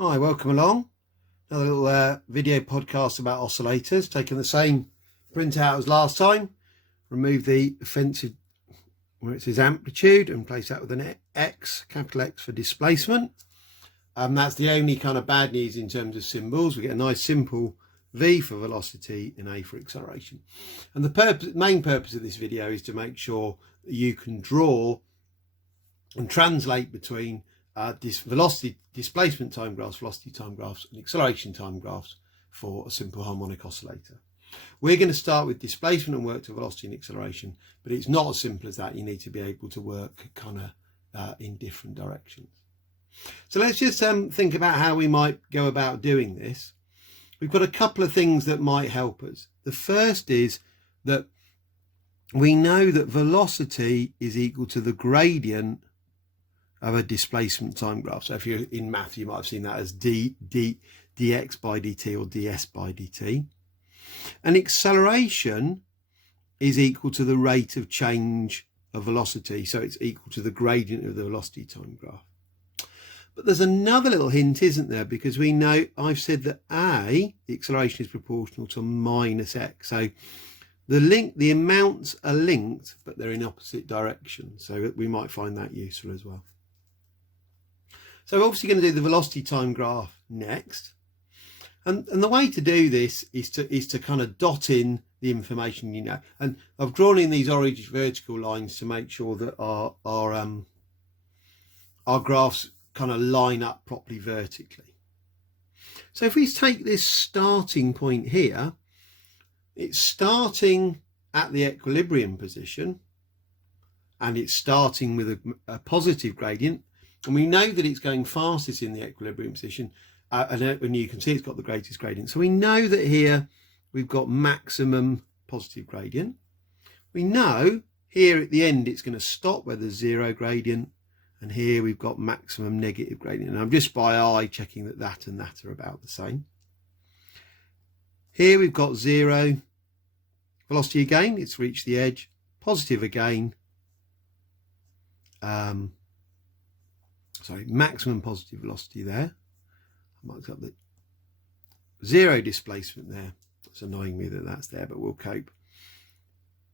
Hi, welcome along. Another little video podcast about oscillators, taking the same printout as last time. Remove the offensive where it says amplitude and place that with an X, capital X for displacement. That's the only kind of bad news in terms of symbols. We get a nice simple V for velocity and A for acceleration. And the main purpose of this video is to make sure that you can draw and translate between this velocity displacement time graphs, velocity time graphs and acceleration time graphs for a simple harmonic oscillator. We're going to start with displacement and work to velocity and acceleration, but it's not as simple as that. You need to be able to work kind of in different directions. So let's just think about how we might go about doing this. We've got a couple of things that might help us. The first is that we know that velocity is equal to the gradient of a displacement time graph. So if you're in math, you might have seen that as dx by dt or ds by dt. And acceleration is equal to the rate of change of velocity. So it's equal to the gradient of the velocity time graph. But there's another little hint, isn't there? Because we know I've said that the acceleration is proportional to minus x. So the amounts are linked, but they're in opposite directions. So we might find that useful as well. So we're obviously going to do the velocity time graph next. And the way to do this is to kind of dot in the information you know. And I've drawn in these orange vertical lines to make sure that our graphs kind of line up properly vertically. So if we take this starting point here, it's starting at the equilibrium position and it's starting with a positive gradient. And we know that it's going fastest in the equilibrium position, and you can see it's got the greatest gradient. So we know that here we've got maximum positive gradient. We know here at the end it's going to stop where there's zero gradient, and here we've got maximum negative gradient. And I'm just by eye checking that that and that are about the same. Here we've got zero velocity again, it's reached the edge, positive again. Maximum positive velocity there. I marked up the zero displacement there. It's annoying me that that's there, but we'll cope.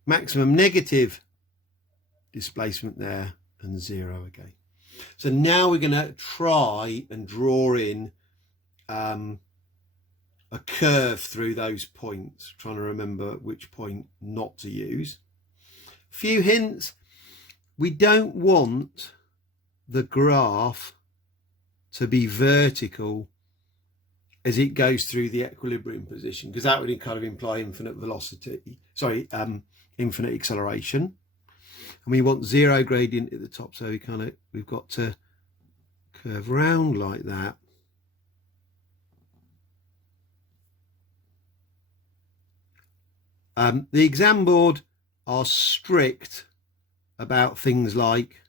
Maximum negative displacement there and zero again. So now we're going to try and draw in a curve through those points, trying to remember which point not to use. A few hints. We don't want the graph to be vertical as it goes through the equilibrium position, because that would kind of imply infinite infinite acceleration. And we want zero gradient at the top, so we've got to curve round like that. The exam board are strict about things like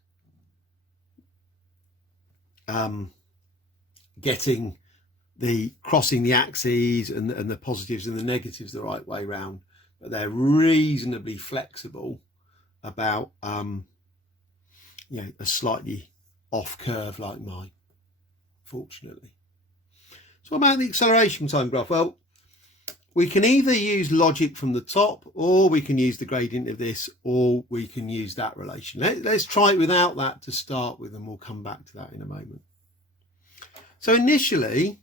getting crossing the axes and the positives and the negatives the right way round, but they're reasonably flexible about a slightly off curve like mine, fortunately. So what about the acceleration time graph? Well, we can either use logic from the top, or we can use the gradient of this, or we can use that relation. Let's try it without that to start with, and we'll come back to that in a moment. So initially,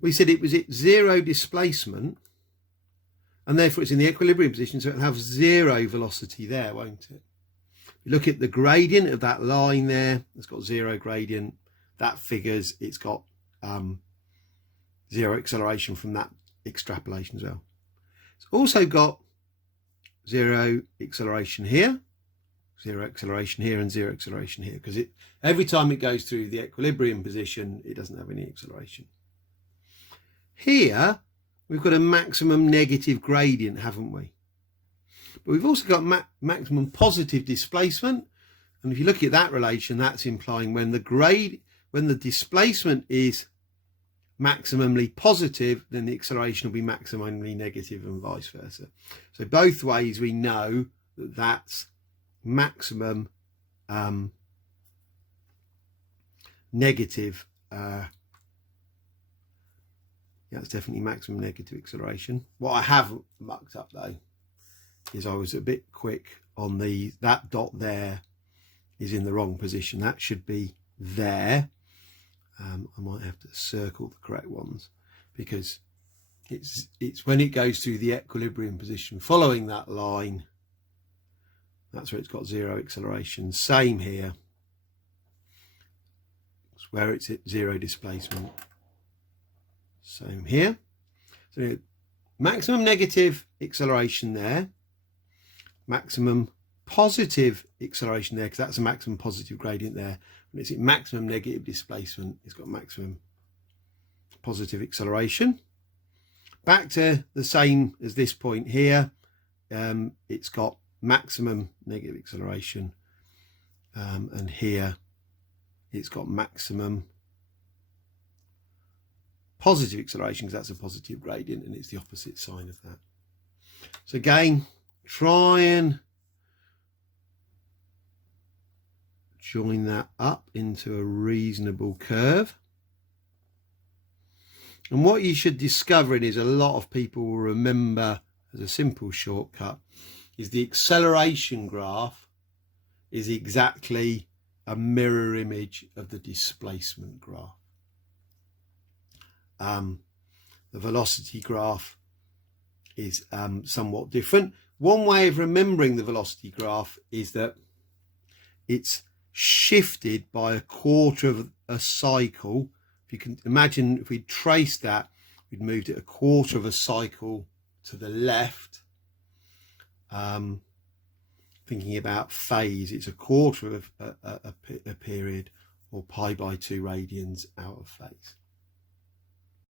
we said it was at zero displacement, and therefore it's in the equilibrium position, so it'll have zero velocity there, won't it? You look at the gradient of that line there, it's got zero gradient. That figures it's got zero acceleration from that extrapolation as well. It's also got zero acceleration here, zero acceleration here, and zero acceleration here, because every time it goes through the equilibrium position, it doesn't have any acceleration. Here we've got a maximum negative gradient, haven't we? But we've also got maximum positive displacement, and if you look at that relation, that's implying when the displacement is maximally positive, then the acceleration will be maximally negative, and vice versa. So both ways we know that that's maximum negative yeah, it's definitely maximum negative acceleration. What I have mucked up though is I was a bit quick on that dot there is in the wrong position. That should be there. I might have to circle the correct ones, because it's when it goes through the equilibrium position following that line, that's where it's got zero acceleration. Same here, it's where it's at zero displacement. Same here. So maximum negative acceleration there, maximum positive acceleration there, because that's a maximum positive gradient there. When it's at maximum negative displacement, it's got maximum positive acceleration. Back to the same as this point here, it's got maximum negative acceleration, and here it's got maximum positive acceleration, because that's a positive gradient and it's the opposite sign of that. So again, try and join that up into a reasonable curve. And what you should discover is a lot of people will remember as a simple shortcut is the acceleration graph is exactly a mirror image of the displacement graph. The velocity graph is somewhat different. One way of remembering the velocity graph is that it's shifted by a quarter of a cycle. If you can imagine, if we traced that, we'd moved it a quarter of a cycle to the left. Thinking about phase, it's a quarter of a period, or pi by 2 radians out of phase.